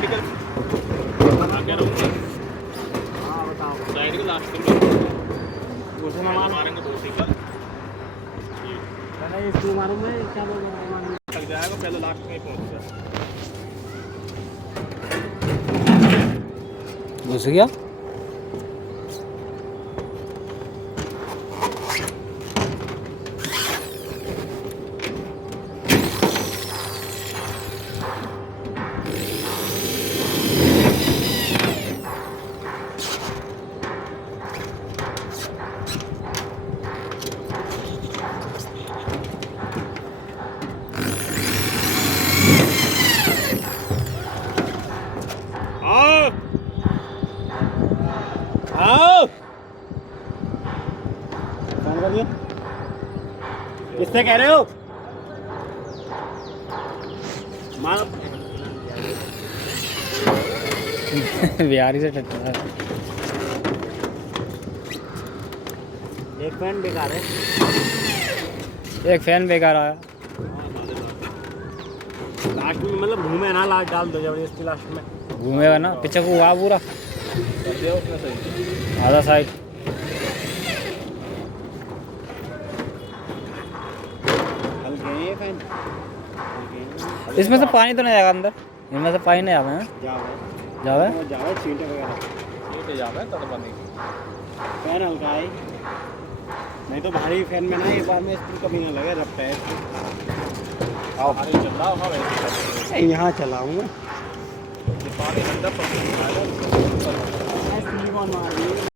Side का आगे रहूंगा। हाँ बताओ। साइड के लास्ट में उसे पहले मारेंगे 2 सिंगल, पहले इसको मारूंगा, क्या बोलूँ लग जाएगा, पहले लास्ट में ही पहुंच गया। घुस गया। आओ फोन करिए। किससे कह रहे हो? मारो। बिहारी से टट्टा। एक फैन बेकार है। एक फैन बेकार आया। लास्ट में मतलब घूमे ना, लास्ट डाल दो जबरदस्ती लास्ट में। घूमेगा ना पीछे को हुआ पूरा कर दिया उसने सही। आधा साइड। हल्के हैं ये फैन। इसमें से पानी तो नहीं आएगा अंदर, इनमें से पानी नहीं आवे हैं। जाओ जावे जाओ सीटें वगैरह। ये तो जावे तड़पाने की। फैन हल्का है, नहीं तो भारी फैन में ना एक बार में स्पिन कभी ना लगे, रखता है। आओ भारी चल रहा होगा वैसे। यहाँ चलाऊंगा। पानी ठंडा पड़ रहा है। सिलिकॉन मार दिए।